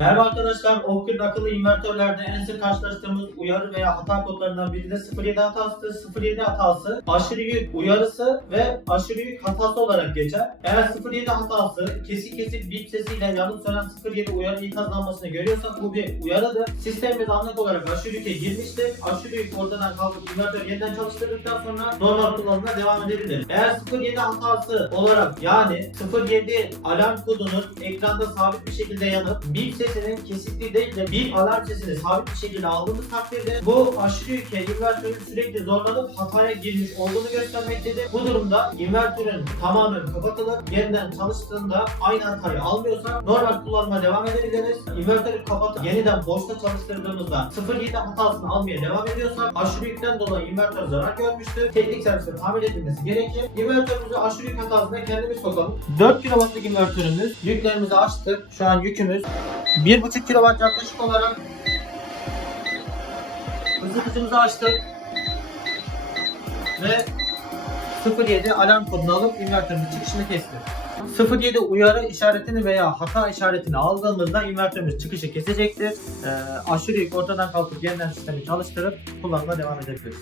Merhaba arkadaşlar, Off-Grid akıllı invertörlerde en sık karşılaştığımız uyarı veya hata kodlarından biri de 07 hatası. 07 hatası aşırı yük uyarısı ve aşırı yük hatası olarak geçer. Eğer 07 hatası kesik kesik bip sesiyle yanıp sönen 07 uyarı ikazlanmasını görüyorsak bu bir uyarıdır. Sistemimiz anlık olarak aşırı yüke girmiştir. Aşırı yük ortadan kalkıp invertör yeniden çalıştırdıktan sonra normal kullanımına devam edebilir. Eğer 07 hatası olarak yani 07 alarm kodunun ekranda sabit bir şekilde yanıp bip sesinin kesikliği değil de bip alarm sesini sabit bir şekilde aldığımız takdirde bu aşırı yüke invertörün sürekli zorlanıp hataya girmiş olduğunu göstermektedir. Bu durumda invertörün tamamen kapatılıp yeniden çalıştığında aynı hatayı almıyorsa normal kullanıma devam edebiliriz. İnvertörü kapatıp yeniden boşta çalıştırdığımızda 0.7 hatasını almaya devam ediyorsak aşırı yükten dolayı invertör zarar görmüştür. Teknik servise tamir edilmesi gerekir. İnvertörümüzü aşırı yük hatasına kendimiz sokalım. 4 kW'lık invertörümüz. Yüklerimizi açtık. Şu an yükümüz 1.5 kW yaklaşık olarak Hızlı açtık. Ve 07 alarm kodunu alıp invertörümüzün çıkışını kestik. 07 uyarı işaretini veya hata işaretini aldığımızda invertörümüz çıkışı kesecektir. Ee, aşırı yük ortadan kalkıp yeniden sistemi çalıştırıp kullanıma devam edebiliriz.